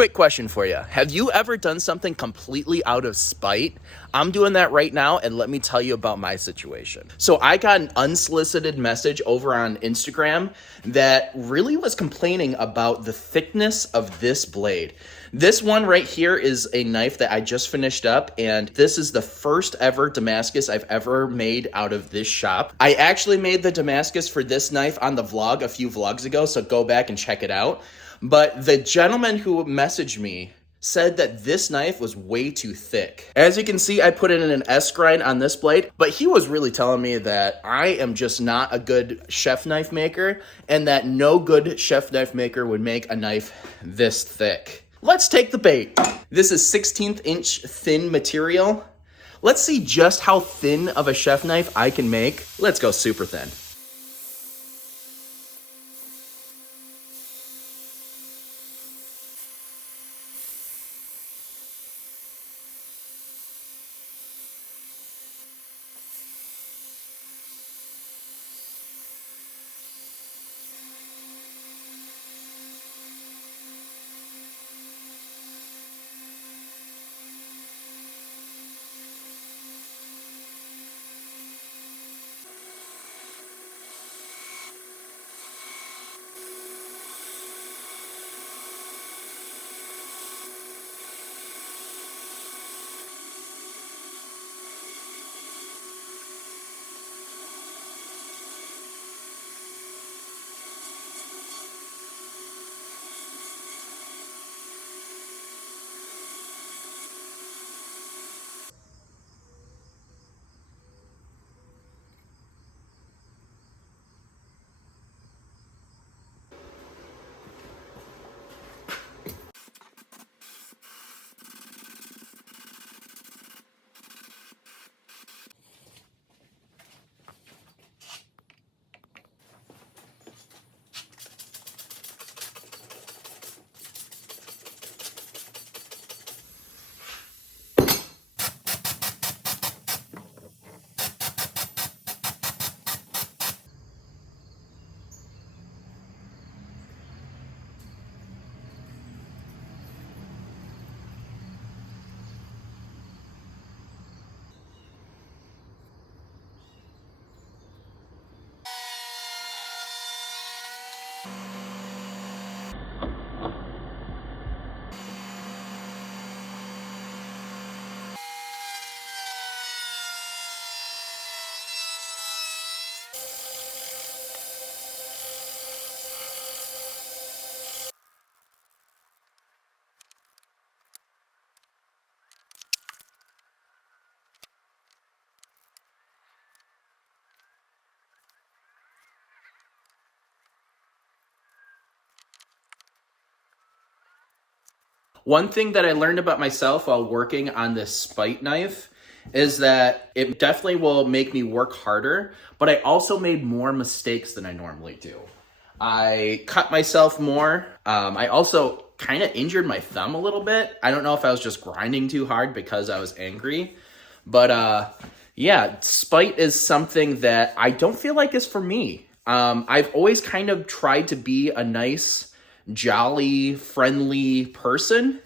Quick question for you. Have you ever done something completely out of spite? I'm doing that right now, and let me tell you about my situation. So I got an unsolicited message over on Instagram that really was complaining about the thickness of this blade. This one right here is a knife that I just finished up, and this is the first ever Damascus I've ever made out of this shop. I actually made the Damascus for this knife on the vlog a few vlogs ago, so go back and check it out. But the gentleman who messaged me said that this knife was way too thick. As you can see, I put it in an S grind on this blade, but he was really telling me that I am just not a good chef knife maker and that no good chef knife maker would make a knife this thick. Let's take the bait. This is 16th inch thin material. Let's see just how thin of a chef knife I can make. Let's go super thin. One thing that I learned about myself while working on this spite knife is that it definitely will make me work harder, but I also made more mistakes than I normally do. I cut myself more. I also kind of injured my thumb a little bit. I don't know if I was just grinding too hard because I was angry, but yeah, spite is something that I don't feel like is for me. I've always kind of tried to be a nice, jolly, friendly person,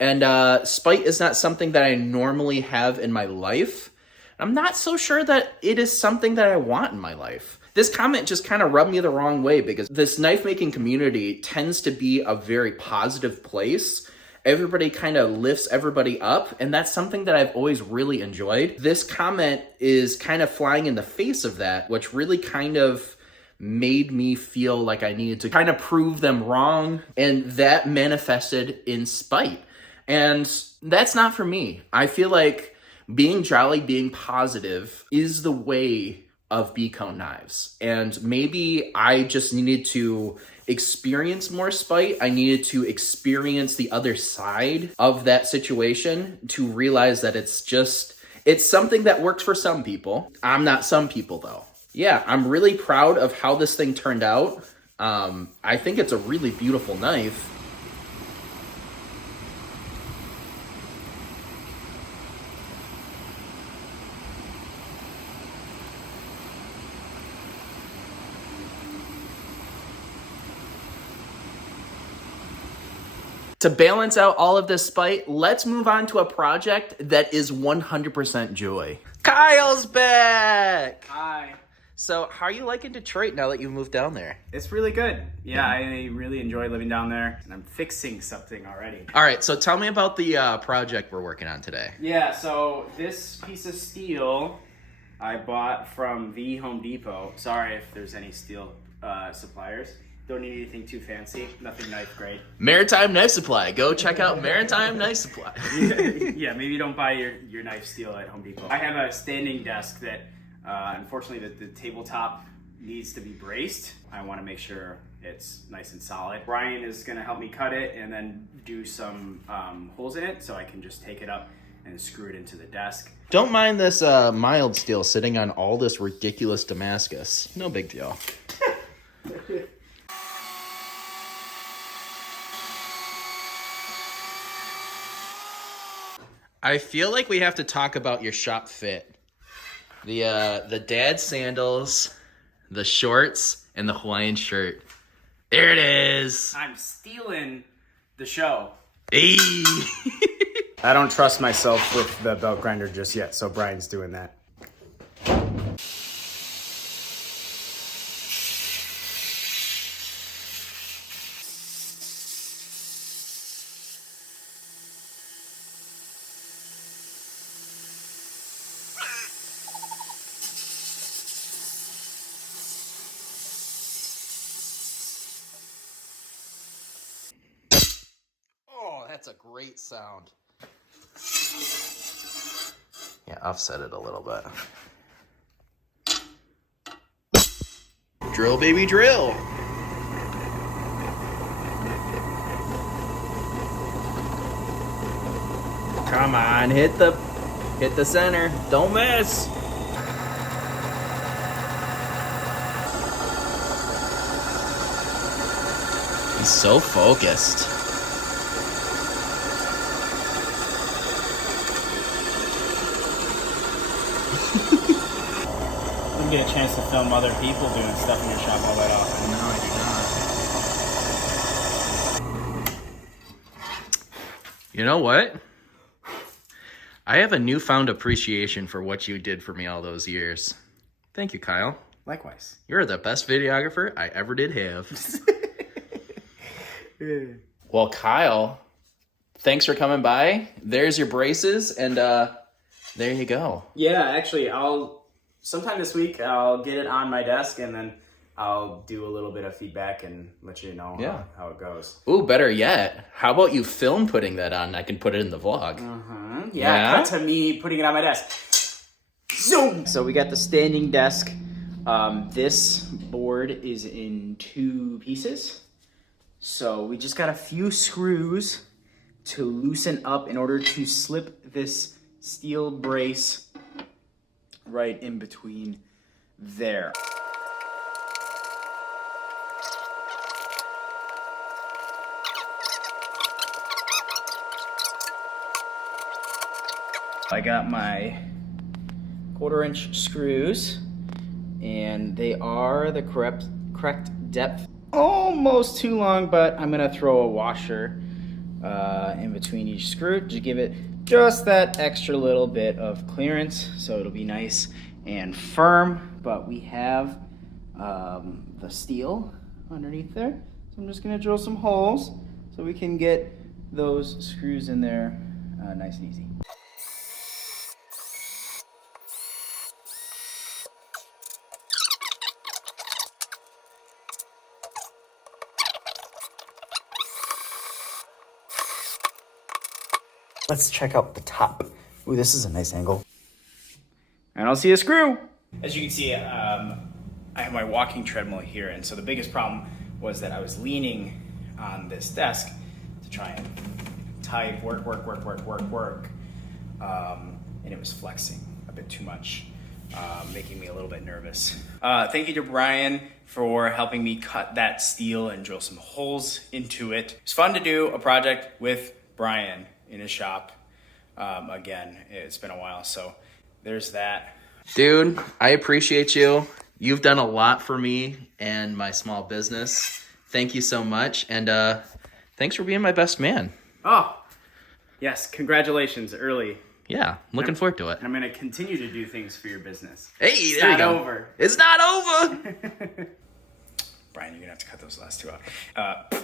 and spite is not something that I normally have in my life. I'm not so sure that it is something that I want in my life. This comment just kind of rubbed me the wrong way because this knife making community tends to be a very positive place. Everybody kind of lifts everybody up, and that's something that I've always really enjoyed. This comment is kind of flying in the face of that, which really kind of made me feel like I needed to kind of prove them wrong, and that manifested in spite. And that's not for me. I feel like being jolly, being positive is the way of B-Cone knives. And maybe I just needed to experience more spite. I needed to experience the other side of that situation to realize that it's something that works for some people. I'm not some people though. Yeah, I'm really proud of how this thing turned out. I think it's a really beautiful knife. To balance out all of this spite, let's move on to a project that is 100% joy. Kyle's back! Hi. So, how are you liking Detroit now that you've moved down there? It's really good. Yeah, I really enjoy living down there, and I'm fixing something already. All right, so tell me about the project we're working on today. Yeah, so this piece of steel I bought from the Home Depot. Sorry if there's any steel suppliers. Don't need anything too fancy. Nothing knife grade. Maritime Knife Supply. Go check out Maritime Knife Supply. Yeah, maybe don't buy your knife steel at Home Depot. I have a standing desk that, unfortunately, the tabletop needs to be braced. I want to make sure it's nice and solid. Brian is going to help me cut it and then do some holes in it so I can just take it up and screw it into the desk. Don't mind this mild steel sitting on all this ridiculous Damascus. No big deal. I feel like we have to talk about your shop fit. The dad sandals, the shorts, and the Hawaiian shirt. There it is. I'm stealing the show. Hey. I don't trust myself with the belt grinder just yet, so Brian's doing that. Oh, that's a great sound. Yeah, offset it a little bit. Drill, baby, drill. Come on, hit the center. Don't miss. He's so focused. You get a chance to film other people doing stuff in your shop all that often. No, I do not. You know what? I have a newfound appreciation for what you did for me all those years. Thank you, Kyle. Likewise. You're the best videographer I ever did have. Well, Kyle, thanks for coming by. There's your braces, and there you go. Yeah, actually, sometime this week I'll get it on my desk and then I'll do a little bit of feedback and let you know how it goes. Ooh, better yet, how about you film putting that on? I can put it in the vlog. Yeah, cut to me putting it on my desk. Zoom! So we got the standing desk. This board is in 2 pieces. So we just got a few screws to loosen up in order to slip this steel brace right in between there. I got my 1/4-inch screws, and they are the correct depth. Almost too long, but I'm gonna throw a washer in between each screw to give it just that extra little bit of clearance, so it'll be nice and firm. But we have the steel underneath there, so I'm just gonna drill some holes so we can get those screws in there nice and easy. Let's check out the top. Ooh, this is a nice angle. I don't see a screw. As you can see, I have my walking treadmill here, and so the biggest problem was that I was leaning on this desk to try and type work, and it was flexing a bit too much, making me a little bit nervous. Thank you to Brian for helping me cut that steel and drill some holes into it. It's fun to do a project with Brian in his shop. Again, it's been a while, so there's that. Dude, I appreciate you. You've done a lot for me and my small business. Thank you so much. And Thanks for being my best man. Oh, yes. Congratulations early. Yeah, looking forward to it. I'm going to continue to do things for your business. Hey, It's there you not go. over. It's not over. Brian, you're going to have to cut those last two out.